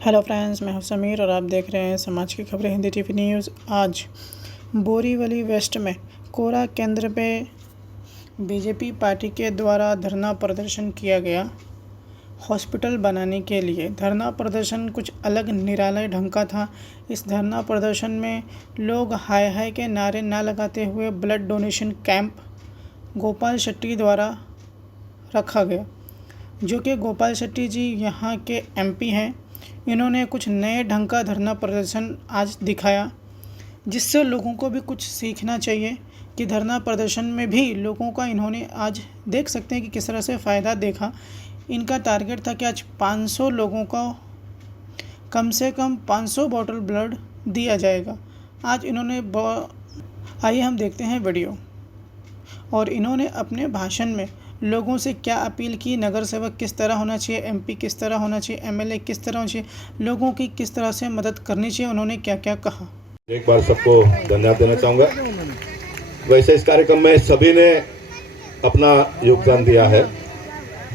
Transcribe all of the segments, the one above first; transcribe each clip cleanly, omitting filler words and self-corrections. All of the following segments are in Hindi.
हेलो फ्रेंड्स, मैं हूं समीर और आप देख रहे हैं समाज की खबरें हिंदी टीवी न्यूज़। आज बोरीवली वेस्ट में कोरा केंद्र पे बीजेपी पार्टी के द्वारा धरना प्रदर्शन किया गया। हॉस्पिटल बनाने के लिए धरना प्रदर्शन कुछ अलग निराले ढंग का था। इस धरना प्रदर्शन में लोग हाय हाय के नारे ना लगाते हुए blood donation camp Gopal Shetty द्वारा रखा गया, जो कि गोपाल शेट्टी जी यहाँ के एमपी हैं। इन्होंने कुछ नए ढंग का धरना प्रदर्शन आज दिखाया, जिससे लोगों को भी कुछ सीखना चाहिए कि धरना प्रदर्शन में भी लोगों का इन्होंने आज देख सकते हैं कि किस तरह से फ़ायदा देखा। इनका टारगेट था कि आज 500 लोगों को कम से कम 500 बॉटल ब्लड दिया जाएगा। आज इन्होंने आइए हम देखते हैं वीडियो। और इन्होंने अपने भाषण में लोगों से क्या अपील की, नगर सेवक किस तरह होना चाहिए, एमपी किस तरह होना चाहिए, एमएलए किस तरह होना चाहिए, लोगों की किस तरह से मदद करनी चाहिए, उन्होंने क्या क्या कहा। एक बार सबको धन्यवाद देना चाहूँगा। वैसे इस कार्यक्रम में सभी ने अपना योगदान दिया है।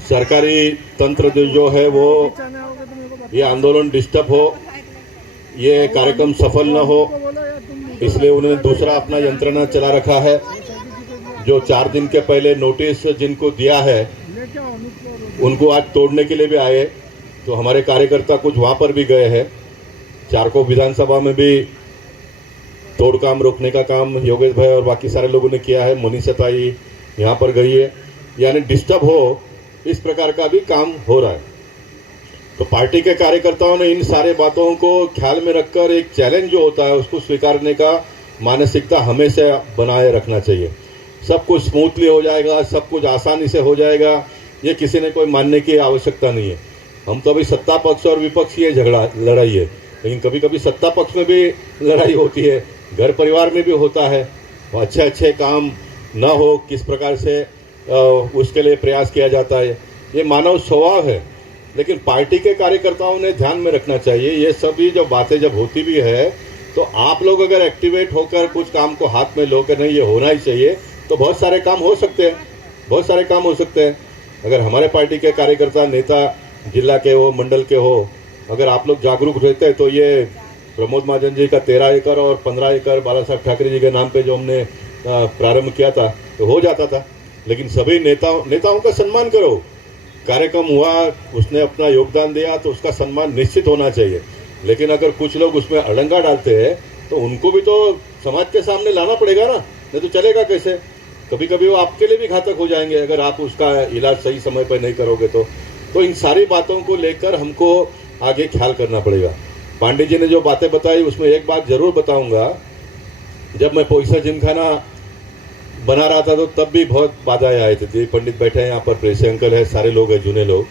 सरकारी तंत्र जो है वो ये आंदोलन डिस्टर्ब हो, ये कार्यक्रम सफल न हो, इसलिए उन्होंने दूसरा अपना यंत्रणा चला रखा है। जो 4 दिन के पहले नोटिस जिनको दिया है उनको आज तोड़ने के लिए भी आए, तो हमारे कार्यकर्ता कुछ वहाँ पर भी गए हैं। चारकोप विधानसभा में भी तोड़ काम रोकने का काम योगेश भाई और बाकी सारे लोगों ने किया है। मनीषा ताई यहाँ पर गई है, यानी डिस्टर्ब हो इस प्रकार का भी काम हो रहा है। तो पार्टी के कार्यकर्ताओं ने इन सारे बातों को ख्याल में रखकर एक चैलेंज जो होता है उसको स्वीकारने का मानसिकता हमेशा बनाए रखना चाहिए। सब कुछ स्मूथली हो जाएगा, सब कुछ आसानी से हो जाएगा, ये किसी ने कोई मानने की आवश्यकता नहीं है। हम तो अभी सत्ता पक्ष और विपक्ष की लड़ाई है, लेकिन कभी कभी सत्ता पक्ष में भी लड़ाई होती है, घर परिवार में भी होता है। अच्छे अच्छे काम न हो किस प्रकार से उसके लिए प्रयास किया जाता है, ये मानव स्वभाव है। लेकिन पार्टी के कार्यकर्ताओं ने ध्यान में रखना चाहिए, ये सभी जो बातें जब होती भी है तो आप लोग अगर एक्टिवेट होकर कुछ काम को हाथ में लो कर नहीं ये होना ही चाहिए, तो बहुत सारे काम हो सकते हैं, बहुत सारे काम हो सकते हैं। अगर हमारे पार्टी के कार्यकर्ता, नेता जिला के हो, मंडल के हो, अगर आप लोग जागरूक रहते हैं तो ये प्रमोद महाजन जी का 13 एकड़ और 15 एकड़ बाला साहब ठाकरे जी के नाम पे जो हमने प्रारंभ किया था तो हो जाता था। लेकिन सभी नेताओं का सम्मान करो। कार्यक्रम हुआ, उसने अपना योगदान दिया तो उसका सम्मान निश्चित होना चाहिए। लेकिन अगर कुछ लोग उसमें अड़ंगा डालते हैं तो उनको भी तो समाज के सामने लाना पड़ेगा ना, नहीं तो चलेगा कैसे। कभी कभी वो आपके लिए भी घातक हो जाएंगे अगर आप उसका इलाज सही समय पर नहीं करोगे तो इन सारी बातों को लेकर हमको आगे ख्याल करना पड़ेगा। पांडे जी ने जो बातें बताई उसमें एक बात जरूर बताऊंगा, जब मैं पोईसर जिमखाना बना रहा था तो तब भी बहुत बाधाएं आए थे। देवी पंडित बैठे हैं यहाँ पर, प्रेसी अंकल है, सारे लोग हैं, जूने लोग।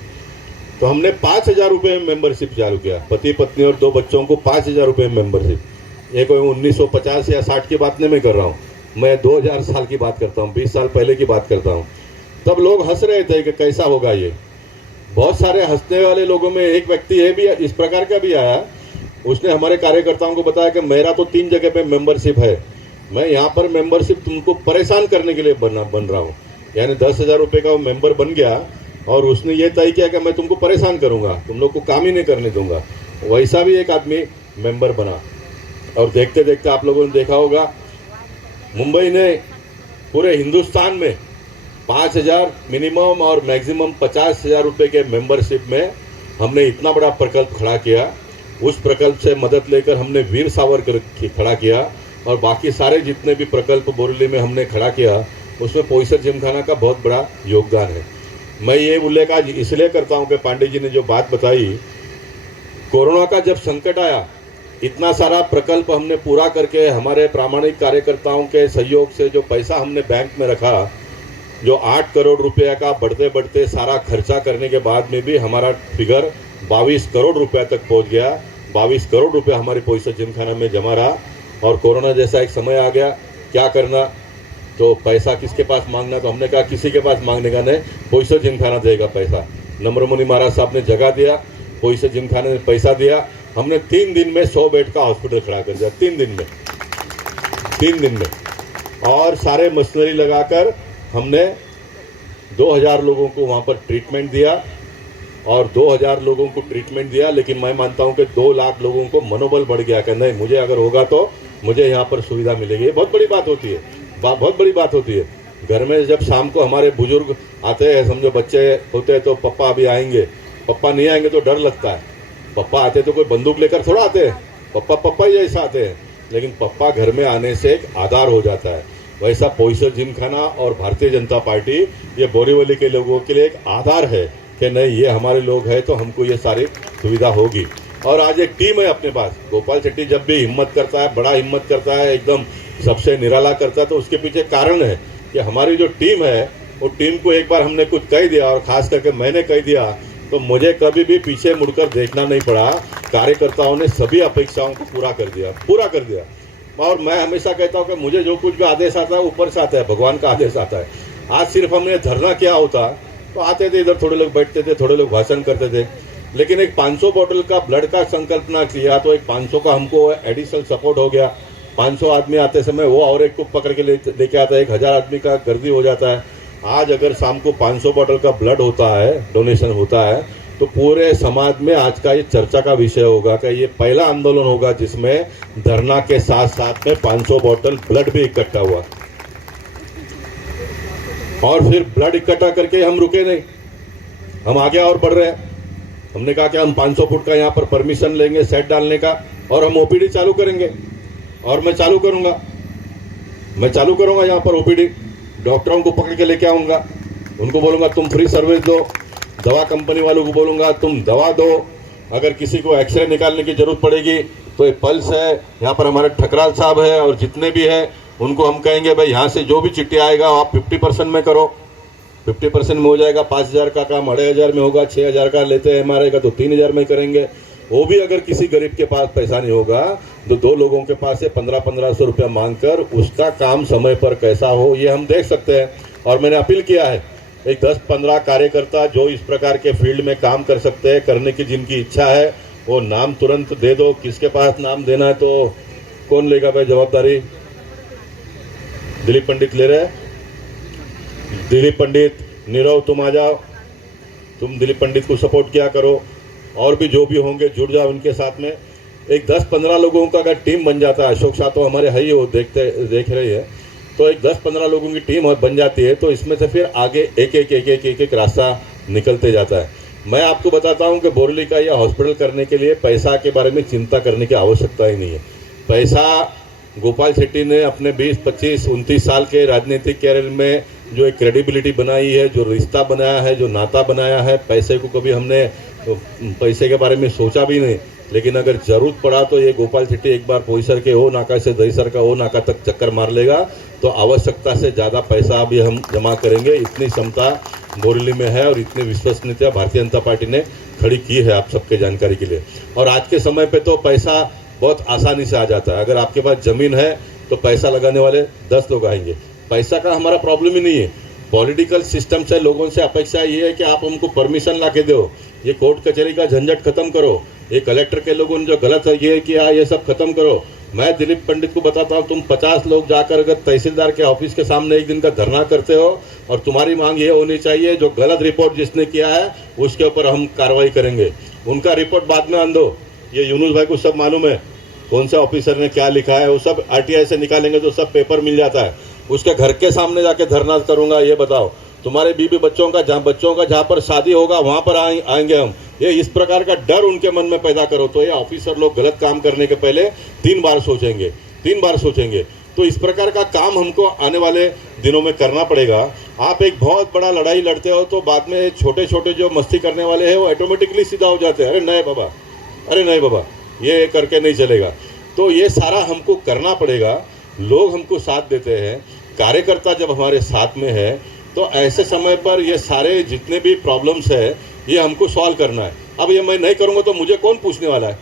तो हमने 5,000 रुपये में मेंबरशिप चालू किया, पति पत्नी और 2 बच्चों को 5,000 रुपये में मेंबरशिप। ये कोई 1950 या 60 की बात नहीं मैं कर रहा हूँ, मैं 2000 साल की बात करता हूँ, 20 साल पहले की बात करता हूँ। तब लोग हंस रहे थे कि कैसा होगा ये। बहुत सारे हंसने वाले लोगों में एक व्यक्ति है भी इस प्रकार का भी आया, उसने हमारे कार्यकर्ताओं को बताया कि मेरा तो 3 जगह पे मेंबरशिप है, मैं यहाँ पर मेंबरशिप तुमको परेशान करने के लिए बन रहा हूँ। यानी 10,000 रुपये का वो मेंबर बन गया और उसने ये तय किया कि मैं तुमको परेशान करूँगा, तुम लोग को काम ही नहीं करने दूंगा। वैसा भी एक आदमी मेंबर बना। और देखते देखते आप लोगों ने देखा होगा, मुंबई ने पूरे हिंदुस्तान में 5,000 मिनिमम और मैक्सिमम 50,000 रुपये के मेंबरशिप में हमने इतना बड़ा प्रकल्प खड़ा किया। उस प्रकल्प से मदद लेकर हमने वीर सावरकर खड़ा किया और बाकी सारे जितने भी प्रकल्प बोरीवली में हमने खड़ा किया उसमें पोईसर जिमखाना का बहुत बड़ा योगदान है। मैं ये उल्लेख आज इसलिए करता हूँ कि पांडे जी ने जो बात बताई, कोरोना का जब संकट आया, इतना सारा प्रकल्प हमने पूरा करके हमारे प्रामाणिक कार्यकर्ताओं के सहयोग से जो पैसा हमने बैंक में रखा, जो 8 करोड़ रुपये का बढ़ते बढ़ते सारा खर्चा करने के बाद में भी हमारा फिगर 22 करोड़ रुपये तक पहुंच गया। 22 करोड़ रुपये हमारे पोईसर जिमखाना में जमा रहा। और कोरोना जैसा एक समय आ गया, क्या करना, तो पैसा किसके पास मांगना, तो हमने कहा किसी के पास मांगने का नहीं, पोईसर जिमखाना देगा पैसा। नम्रमुनि महाराज साहब ने जगह दिया, पोईसर जिमखाने ने पैसा दिया। हमने 3 दिन में 100 बेड का हॉस्पिटल खड़ा कर दिया, 3 दिन में। और सारे मशीनरी लगाकर हमने 2000 लोगों को वहाँ पर ट्रीटमेंट दिया। और 2000 लोगों को ट्रीटमेंट दिया, लेकिन मैं मानता हूँ कि 2 लाख लोगों को मनोबल बढ़ गया कि नहीं, मुझे अगर होगा तो मुझे यहाँ पर सुविधा मिलेगी। ये बहुत बड़ी बात होती है, बहुत बड़ी बात होती है। घर में जब शाम को हमारे बुजुर्ग आते हैं, समझो बच्चे होते हैं तो पप्पा अभी आएंगे, पप्पा नहीं आएंगे तो डर लगता है। पप्पा आते तो कोई बंदूक लेकर थोड़ा आते हैं, पप्पा ही ऐसा आते हैं, लेकिन पप्पा घर में आने से एक आधार हो जाता है। वैसा पोईसर जिमखाना और भारतीय जनता पार्टी ये बोरीवली के लोगों के लिए एक आधार है कि नहीं, ये हमारे लोग हैं तो हमको ये सारी सुविधा होगी। और आज एक टीम है अपने पास। गोपाल शेट्टी जब भी हिम्मत करता है, बड़ा हिम्मत करता है, एकदम सबसे निराला करता है, तो उसके पीछे कारण है कि हमारी जो टीम है वो टीम को एक बार हमने कुछ कह दिया, और खास करके मैंने कह दिया, तो मुझे कभी भी पीछे मुड़कर देखना नहीं पड़ा। कार्यकर्ताओं ने सभी अपेक्षाओं को पूरा कर दिया। और मैं हमेशा कहता हूं कि मुझे जो कुछ भी आदेश आता है ऊपर से आता है, भगवान का आदेश आता है। आज सिर्फ हमने धरना किया होता तो आते थे इधर, थोड़े लोग बैठते थे, थोड़े लोग भाषण करते थे, लेकिन एक 500 बोतल का ब्लड का संकल्पना किया तो एक 500 का हमको एडिशनल सपोर्ट हो गया। 500 आदमी आते समय वो और एक को पकड़ के लेके आता है, 1000 आदमी का गर्दी हो जाता है। आज अगर शाम को 500 बोतल का ब्लड होता है, डोनेशन होता है, तो पूरे समाज में आज का ये चर्चा का विषय होगा कि ये पहला आंदोलन होगा जिसमें धरना के साथ साथ में 500 बोतल ब्लड भी इकट्ठा हुआ। और फिर ब्लड इकट्ठा करके हम रुके नहीं, हम आगे और बढ़ रहे हैं। हमने कहा कि हम 500 फुट का यहाँ पर परमिशन लेंगे सेट डालने का, और हम ओपीडी चालू करेंगे। और मैं चालू करूंगा यहाँ पर ओपीडी। डॉक्टरों को पकड़ के लेके आऊंगा, उनको बोलूंगा तुम फ्री सर्विस दो, दवा कंपनी वालों को बोलूंगा तुम दवा दो, अगर किसी को एक्सरे निकालने की जरूरत पड़ेगी तो ये पल्स है, यहाँ पर हमारे ठकराल साहब है और जितने भी है उनको हम कहेंगे भाई यहाँ से जो भी चिट्ठी आएगा आप 50% में करो, 50% में हो जाएगा। 5000 का काम 2500 में होगा, 6000 का लेते हैं हमारे का तो 3000 में करेंगे। वो भी अगर किसी गरीब के पास पैसा नहीं होगा तो 2 लोगों के पास से 1500 रुपया मांग कर उसका काम समय पर कैसा हो ये हम देख सकते हैं। और मैंने अपील किया है, एक 10-15 कार्यकर्ता जो इस प्रकार के फील्ड में काम कर सकते हैं, करने की जिनकी इच्छा है, वो नाम तुरंत दे दो। किसके पास नाम देना है तो कौन लेगा भाई जवाबदारी? दिलीप पंडित ले रहे हैं। दिलीप पंडित, नीरव तुम आ जाओ, तुम दिलीप पंडित को सपोर्ट किया करो, और भी जो भी होंगे जुड़ जाओ उनके साथ में। एक 10-15 लोगों का अगर टीम बन जाता है, अशोक शाह तो हमारे है ही, वो देख रही है, तो एक 10-15 लोगों की टीम बन जाती है तो इसमें से फिर आगे एक रास्ता निकलते जाता है। मैं आपको बताता हूं कि बोरीवली का यह हॉस्पिटल करने के लिए पैसा के बारे में चिंता करने की आवश्यकता ही नहीं है। पैसा गोपाल शेट्टी ने अपने 20, 25, 29 साल के राजनीतिक कैरियर में जो एक क्रेडिबिलिटी बनाई है, जो रिश्ता बनाया है, जो नाता बनाया है, पैसे को कभी हमने पैसे के बारे में सोचा भी नहीं। लेकिन अगर जरूरत पड़ा तो ये गोपाल शेट्टी एक बार पोईसर के ओ नाका से दहीसर का ओ नाका तक चक्कर मार लेगा, तो आवश्यकता से ज़्यादा पैसा भी हम जमा करेंगे। इतनी क्षमता बोरीवली में है और इतनी विश्वसनीयता भारतीय जनता पार्टी ने खड़ी की है, आप सबके जानकारी के लिए। और आज के समय पे तो पैसा बहुत आसानी से आ जाता है। अगर आपके पास जमीन है तो पैसा लगाने वाले 10 लोग आएंगे। पैसा का हमारा प्रॉब्लम ही नहीं है। पॉलिटिकल सिस्टम से लोगों से अपेक्षा ये है कि आप हमको परमिशन ला के दो, ये कोर्ट कचहरी का झंझट खत्म करो, ये कलेक्टर के लोगों ने जो गलत ये किया ये सब खत्म करो। मैं दिलीप पंडित को बताता हूँ, तुम 50 लोग जाकर अगर तहसीलदार के ऑफिस के सामने एक दिन का धरना करते हो और तुम्हारी मांग ये होनी चाहिए जो गलत रिपोर्ट जिसने किया है उसके ऊपर हम कार्रवाई करेंगे। उनका रिपोर्ट बाद में आन दो, ये यूनुस भाई को सब मालूम है कौन से ऑफिसर ने क्या लिखा है, वो सब आरटीआई से निकालेंगे तो सब पेपर मिल जाता है। उसके घर के सामने जाके धरना करूंगा। ये बताओ तुम्हारे बीबी बच्चों का जहाँ पर शादी होगा वहां पर आएंगे हम। ये इस प्रकार का डर उनके मन में पैदा करो तो ये ऑफिसर लोग गलत काम करने के पहले 3 बार सोचेंगे। तो इस प्रकार का काम हमको आने वाले दिनों में करना पड़ेगा। आप एक बहुत बड़ा लड़ाई लड़ते हो तो बाद में छोटे छोटे जो मस्ती करने वाले हैं वो ऑटोमेटिकली सीधा हो जाते हैं, अरे नहीं बाबा ये करके नहीं चलेगा। तो ये सारा हमको करना पड़ेगा। लोग हमको साथ देते हैं, कार्यकर्ता जब हमारे साथ में है तो ऐसे समय पर ये सारे जितने भी प्रॉब्लम्स है ये हमको सॉल्व करना है। अब ये मैं नहीं करूँगा तो मुझे कौन पूछने वाला है?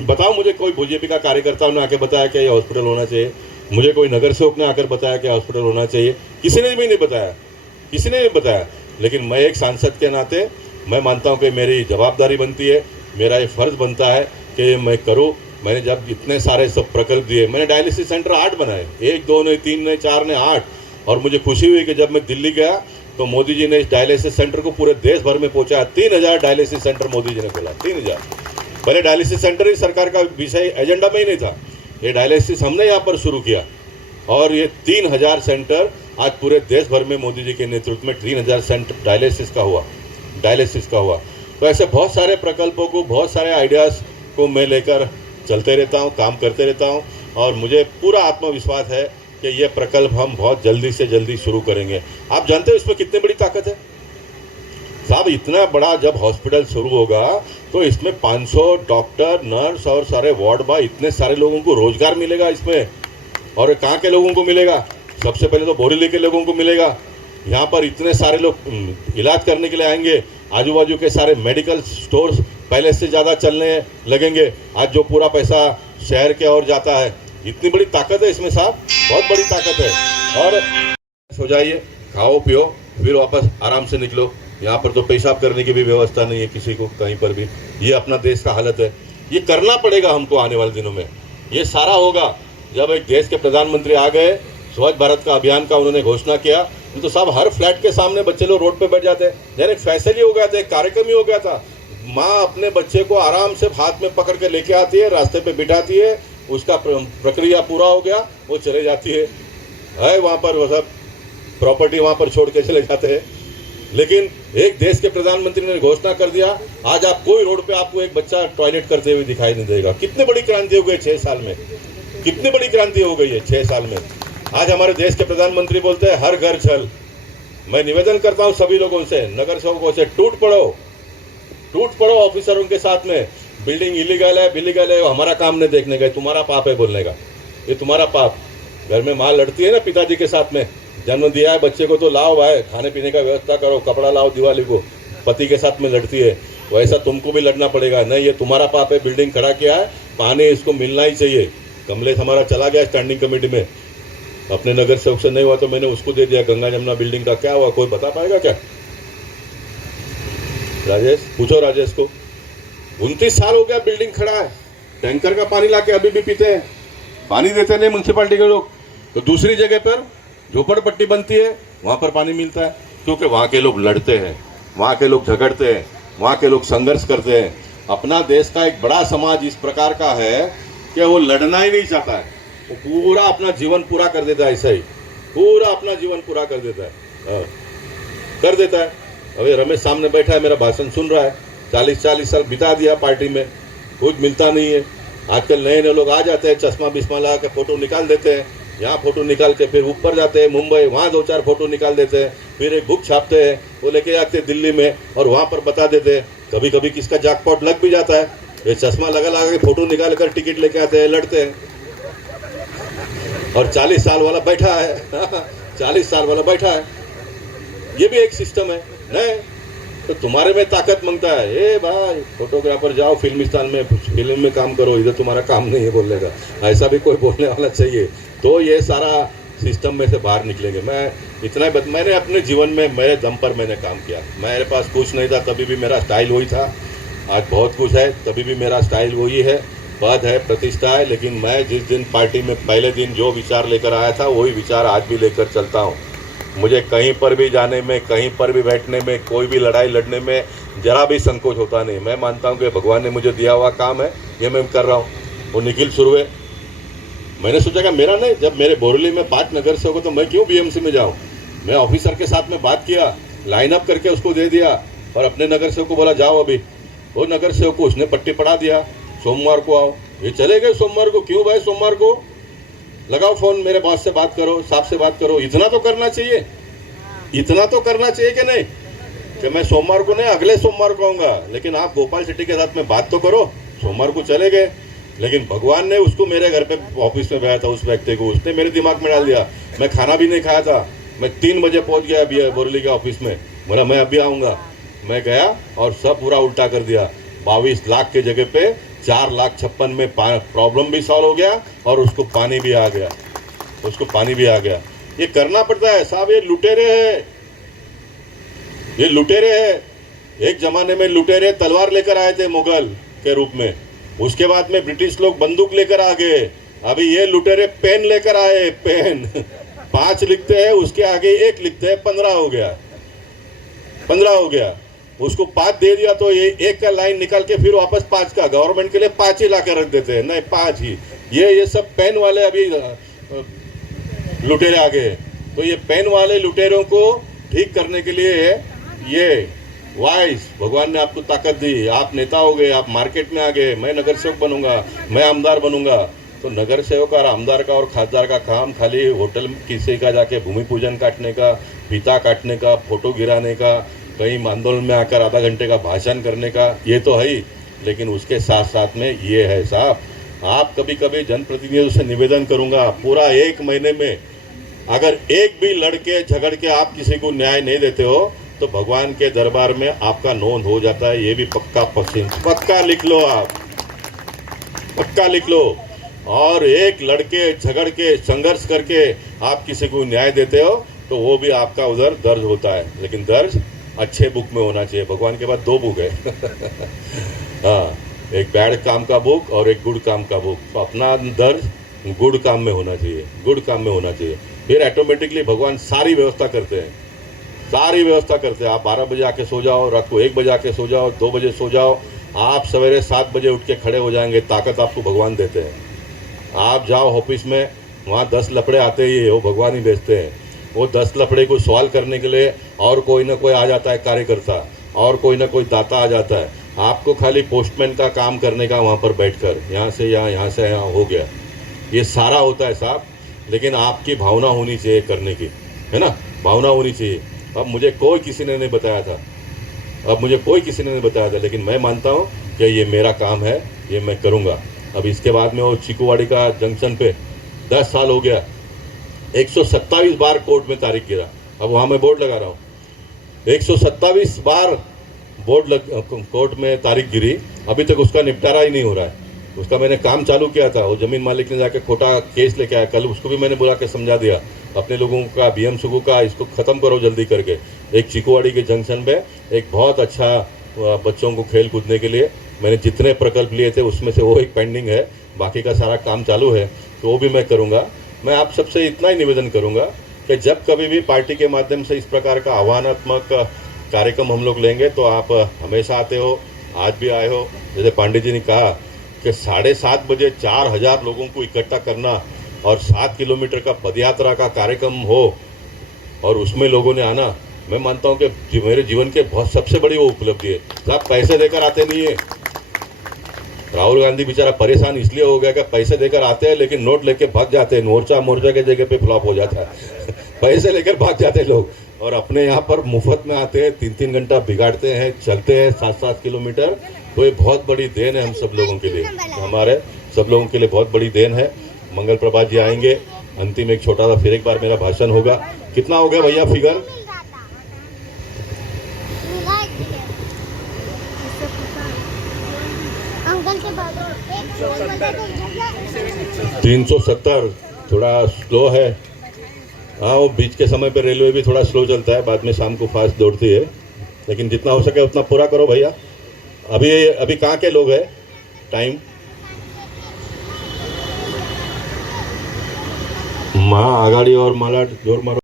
बताओ, मुझे कोई बीजेपी का कार्यकर्ता ने आके बताया कि ये हॉस्पिटल होना चाहिए, मुझे कोई नगर सेवक ने आकर बताया कि हॉस्पिटल होना चाहिए, किसी ने भी नहीं बताया। लेकिन मैं एक सांसद के नाते मैं मानता हूँ कि मेरी जवाबदारी बनती है, मेरा ये फर्ज बनता है कि मैं करूँ। मैंने जब इतने सारे सब प्रकल्प दिए, मैंने डायलिसिस सेंटर 8 बनाए, 1, 2 नहीं, 3 नहीं, 4 नहीं, 8। और मुझे खुशी हुई कि जब मैं दिल्ली गया तो मोदी जी ने इस डायलिसिस सेंटर को पूरे देश भर में पहुंचाया। 3000 डायलिसिस सेंटर मोदी जी ने खोला, 3000। पहले डायलिसिस सेंटर ही सरकार का विषय एजेंडा में ही नहीं था, ये डायलिसिस हमने यहाँ पर शुरू किया और ये 3000 सेंटर आज पूरे देश भर में मोदी जी के नेतृत्व में 3000 सेंटर डायलिसिस का हुआ। तो ऐसे बहुत सारे प्रकल्पों को, बहुत सारे आइडियाज़ को मैं लेकर चलते रहता हूँ, काम करते रहता हूँ और मुझे पूरा आत्मविश्वास है कि ये प्रकल्प हम बहुत जल्दी से जल्दी शुरू करेंगे। आप जानते हो इसमें कितनी बड़ी ताकत है साहब, इतना बड़ा जब हॉस्पिटल शुरू होगा तो इसमें 500 डॉक्टर, नर्स और सारे वार्ड बॉय, इतने सारे लोगों को रोजगार मिलेगा इसमें। और कहाँ के लोगों को मिलेगा? सबसे पहले तो बोरीवली के लोगों को मिलेगा। यहाँ पर इतने सारे लोग इलाज करने के लिए आएंगे, आजू बाजू के सारे मेडिकल स्टोर्स पहले से ज़्यादा चलने लगेंगे। आज जो पूरा पैसा शहर के ओर जाता है, इतनी बड़ी ताकत है इसमें साहब, बहुत बड़ी ताकत है। और सो जाइए, खाओ पियो, फिर वापस आराम से निकलो। यहाँ पर तो पेशाब करने की भी व्यवस्था नहीं है किसी को कहीं पर भी। ये अपना देश का हालत है, ये करना पड़ेगा हमको आने वाले दिनों में। ये सारा होगा जब एक देश के प्रधानमंत्री आ गए, स्वच्छ भारत का अभियान का उन्होंने घोषणा किया, तो सब हर फ्लैट के सामने बच्चे लोग रोड पे बैठ जाते हैं। यानी एक फैसल ही हो गया था, एक कार्यक्रम ही हो गया था। माँ अपने बच्चे को आराम से हाथ में पकड़ के लेके आती है, रास्ते पे बिठाती है, उसका प्रक्रिया पूरा हो गया, वो चले जाती है वहाँ पर, वो सब प्रॉपर्टी वहाँ पर छोड़ के चले जाते हैं। लेकिन एक देश के प्रधानमंत्री ने घोषणा कर दिया, आज आप कोई रोड पे आपको एक बच्चा टॉयलेट करते हुए दिखाई नहीं देगा। कितनी बड़ी क्रांति हो गई 6 साल में, कितनी बड़ी क्रांति हो गई है 6 साल में। आज हमारे देश के प्रधानमंत्री बोलते हैं हर घर जल। मैं निवेदन करता हूं सभी लोगों से, नगर सेवकों से, टूट पड़ो ऑफिसरों के साथ में। बिल्डिंग इलीगल है, हमारा काम नहीं देखने का, तुम्हारा पाप है बोलने का, ये तुम्हारा पाप। घर में माँ लड़ती है ना पिताजी के साथ में, जन्म दिया है बच्चे को तो लाओ भाई, खाने पीने का व्यवस्था करो, कपड़ा लाओ दिवाली को, पति के साथ में लड़ती है, वैसा तुमको भी लड़ना पड़ेगा। नहीं, ये तुम्हारा पाप है, बिल्डिंग खड़ा किया है, पानी इसको मिलना ही चाहिए। कमलेश हमारा चला गया स्टैंडिंग कमेटी में, अपने नगर सेवक से नहीं हुआ तो मैंने उसको दे दिया। गंगा जमुना बिल्डिंग का क्या हुआ, कोई बता पाएगा क्या? राजेश, पूछो राजेश को। 29 साल हो गया बिल्डिंग खड़ा है, टैंकर का पानी लाके अभी भी पीते हैं, पानी देते नहीं म्यूनसिपालिटी के लोग। तो दूसरी जगह पर झोपड़पट्टी बनती है, वहां पर पानी मिलता है, क्योंकि वहां के लोग लड़ते हैं, वहां के लोग झगड़ते हैं, वहां के लोग संघर्ष करते हैं। अपना देश का एक बड़ा समाज इस प्रकार का है कि वो लड़ना ही नहीं चाहता है, वो पूरा अपना जीवन पूरा कर देता है, ऐसा ही पूरा अपना जीवन पूरा कर देता है। अभी रमेश सामने बैठा है, मेरा भाषण सुन रहा है, 40 साल बिता दिया पार्टी में, कुछ मिलता नहीं है। आजकल नए लोग आ जाते हैं, चश्मा बिस्मा लगा के फोटो निकाल देते हैं, यहाँ फोटो निकाल के फिर ऊपर जाते हैं मुंबई, वहाँ 2-4 फोटो निकाल देते हैं, फिर एक बुक छापते हैं, वो लेके जाते हैं दिल्ली में और वहाँ पर बता देते हैं। कभी कभी किसका जैकपॉट लग भी जाता है, ये चश्मा लगा के फोटो निकाल कर टिकट लेके आते हैं, लड़ते हैं। और 40 साल वाला बैठा है 40 साल वाला बैठा है, ये भी एक सिस्टम है। नहीं तो तुम्हारे में ताकत मांगता है, ए भाई फोटोग्राफर जाओ फिल्मिस्तान में, फिल्म में काम करो, इधर तुम्हारा काम नहीं है बोलने का, ऐसा भी कोई बोलने वाला चाहिए, तो ये सारा सिस्टम में से बाहर निकलेंगे। मैं इतना ही मैंने अपने जीवन में मेरे दम पर मैंने काम किया। मेरे पास कुछ नहीं था तभी भी मेरा स्टाइल वही था, आज बहुत कुछ है तभी भी मेरा स्टाइल वही है, पद है, प्रतिष्ठा है। लेकिन मैं जिस दिन पार्टी में पहले दिन जो विचार लेकर आया था वही विचार आज भी लेकर चलता हूँ। मुझे कहीं पर भी जाने में, कहीं पर भी बैठने में, कोई भी लड़ाई लड़ने में जरा भी संकोच होता नहीं। मैं मानता हूँ कि भगवान ने मुझे दिया हुआ काम है, ये मैं कर रहा हूँ। वो निखिल सुरवे, मैंने सोचा कि मेरा नहीं, जब मेरे बोरीवली में 5 नगर सेवक तो मैं क्यों बीएमसी में जाऊँ। मैं ऑफिसर के साथ में बात किया, लाइन अप करके उसको दे दिया और अपने नगर सेवक को बोला जाओ अभी। वो नगर सेवक को उसने पट्टी पढ़ा दिया, सोमवार को आओ। ये चले गए सोमवार को। क्यों भाई? सोमवार को लगाओ फोन, मेरे बॉस से बात करो, साहब से बात करो। इतना तो करना चाहिए, इतना तो करना चाहिए कि नहीं कि मैं सोमवार को नहीं अगले सोमवार को आऊँगा। लेकिन आप गोपाल शेट्टी के साथ में बात तो करो। सोमवार को चले गए, लेकिन भगवान ने उसको मेरे घर पे ऑफिस में भेजा था, उस व्यक्ति को उसने मेरे दिमाग में डाल दिया। मैं खाना भी नहीं खाया था, मैं 3 बजे पहुंच गया अभी बोरीवली के ऑफिस में, बोला मैं अभी आऊँगा। मैं गया और सब पूरा उल्टा कर दिया। 22 लाख के जगह पे 4,56,000 में प्रॉब्लम भी सॉल्व हो गया और उसको पानी भी आ गया, उसको पानी भी आ गया। ये करना पड़ता है साहब, ये लुटेरे हैं, ये लुटेरे हैं। एक जमाने में लुटेरे तलवार लेकर आए थे मुगल के रूप में, उसके बाद में ब्रिटिश लोग बंदूक लेकर आ गए। अभी ये लुटेरे पेन लेकर आए, पेन 5 लिखते हैं, उसके आगे 1 लिखते हैं, 15 हो गया। 15 हो गया, उसको 5 दे दिया तो ये एक का लाइन निकाल के फिर वापस 5 का, गवर्नमेंट के लिए 5 ही ला कर रख देते हैं, नहीं 5 ही। ये सब पेन वाले अभी लुटेरे आ गए। तो ये पेन वाले लुटेरों को ठीक करने के लिए ये वाइस भगवान ने आपको ताकत दी, आप नेता हो गए, आप मार्केट में आ गए, मैं नगर सेवक बनूंगा, मैं आमदार बनूंगा। तो नगर सेवक और आमदार का और खासदार का काम खाली होटल किसी का जाके भूमि पूजन काटने का, फीता काटने का, फोटो गिराने का, कहीं आंदोलन में आकर आधा घंटे का भाषण करने का, ये तो है ही। लेकिन उसके साथ साथ में ये है साहब, आप कभी कभी जनप्रतिनिधियों से निवेदन करूंगा, पूरा 1 महीने में अगर एक भी लड़के झगड़ के आप किसी को न्याय नहीं देते हो तो भगवान के दरबार में आपका नोंद हो जाता है। ये भी पक्का लिख लो, आप पक्का लिख लो। और एक लड़के झगड़ के संघर्ष करके आप किसी को न्याय देते हो तो वो भी आपका उधर दर्ज होता है, लेकिन दर्ज अच्छे बुक में होना चाहिए। भगवान के पास 2 बुक है हाँ, एक बैड काम का बुक और एक गुड काम का बुक। तो अपना दर्ज गुड काम में होना चाहिए, गुड काम में होना चाहिए। फिर ऑटोमेटिकली भगवान सारी व्यवस्था करते हैं, सारी व्यवस्था करते हैं। आप 12 बजे आके सो जाओ, रात को 1 बजे आके सो जाओ, 2 बजे सो जाओ, आप सवेरे 7 बजे उठ के खड़े हो जाएंगे। ताकत आपको भगवान देते हैं। आप जाओ ऑफिस में, वहाँ 10 लफड़े आते ही वो भगवान ही भेजते हैं। वो 10 लफड़े को सवाल करने के लिए और कोई ना कोई आ जाता है कार्यकर्ता, और कोई ना कोई दाता आ जाता है। आपको खाली पोस्टमैन का काम करने का वहाँ पर बैठकर, यहाँ से यहाँ, यहाँ से यहाँ हो गया, ये सारा होता है साहब। लेकिन आपकी भावना होनी चाहिए करने की, है ना, भावना होनी चाहिए। अब मुझे कोई किसी ने नहीं बताया था, लेकिन मैं मानता हूँ कि ये मेरा काम है, ये मैं करूँगा। अब इसके बाद में वो चिकुवाड़ी का जंक्शन पे 10 साल हो गया, 127 बार कोर्ट में तारीख गिरा। अब वहाँ मैं बोर्ड लगा रहा हूँ, 127 बार कोर्ट में तारीख गिरी, अभी तक उसका निपटारा ही नहीं हो रहा है। उसका मैंने काम चालू किया था, वो जमीन मालिक ने जाके खोटा केस लेके आया। कल उसको भी मैंने बुला के समझा दिया, अपने लोगों का बीएम सुगु का इसको खत्म करो जल्दी करके। एक चिकुवाड़ी के जंक्शन पे एक बहुत अच्छा बच्चों को खेल कूदने के लिए मैंने जितने प्रकल्प लिए थे उसमें से वो एक पेंडिंग है, बाकी का सारा काम चालू है, तो वो भी मैं करूँगा। मैं आप सबसे इतना ही निवेदन करूँगा कि जब कभी भी पार्टी के माध्यम से इस प्रकार का आह्वानात्मक कार्यक्रम हम लोग लेंगे तो आप हमेशा आते हो, आज भी आए हो। जैसे पांडे जी ने कहा कि 7:30 बजे 4000 लोगों को इकट्ठा करना और 7 किलोमीटर का पदयात्रा का कार्यक्रम हो और उसमें लोगों ने आना, मैं मानता हूं कि मेरे जीवन के बहुत सबसे बड़ी वो उपलब्धि है। साहब पैसे देकर आते नहीं है। राहुल गांधी बेचारा परेशान इसलिए हो गया कि पैसे देकर आते हैं लेकिन नोट लेके भाग जाते हैं, मोर्चा के जगह पे फ्लॉप हो जाता है पैसे लेकर भाग जाते हैं लोग, और अपने यहाँ पर मुफ्त में आते हैं, 3-3 घंटा बिगाड़ते हैं, चलते हैं 7-7 किलोमीटर। तो ये बहुत बड़ी देन है हम सब लोगों के लिए, हमारे सब लोगों के लिए बहुत बड़ी देन है। मंगल प्रभात जी आएंगे, अंतिम एक छोटा सा फिर एक बार मेरा भाषण होगा। कितना हो गया भैया फिगर? 370 थोड़ा स्लो है। हाँ, वो बीच के समय पे रेलवे भी थोड़ा स्लो चलता है, बाद में शाम को फास्ट दौड़ती है, लेकिन जितना हो सके उतना पूरा करो भैया। अभी कहाँ के लोग हैं? टाइम माँ आगाड़ी और माला जोर मारो।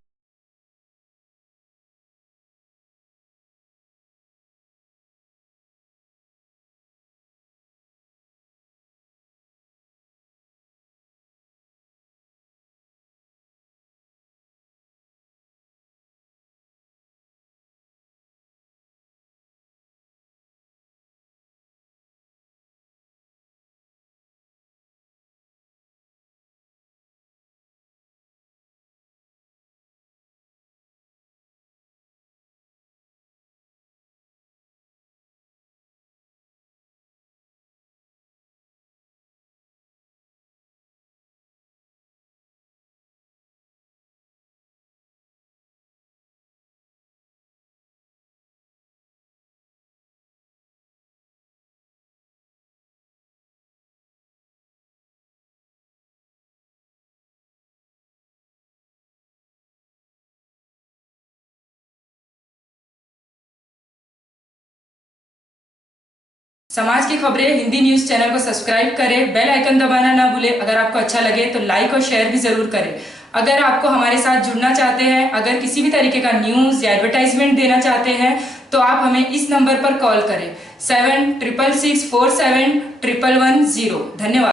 समाज की खबरें हिंदी न्यूज चैनल को सब्सक्राइब करें, बेल आइकन दबाना ना भूलें। अगर आपको अच्छा लगे तो लाइक और शेयर भी जरूर करें। अगर आपको हमारे साथ जुड़ना चाहते हैं, अगर किसी भी तरीके का न्यूज़ या एडवर्टाइजमेंट देना चाहते हैं तो आप हमें इस नंबर पर कॉल करें 7666471110। धन्यवाद।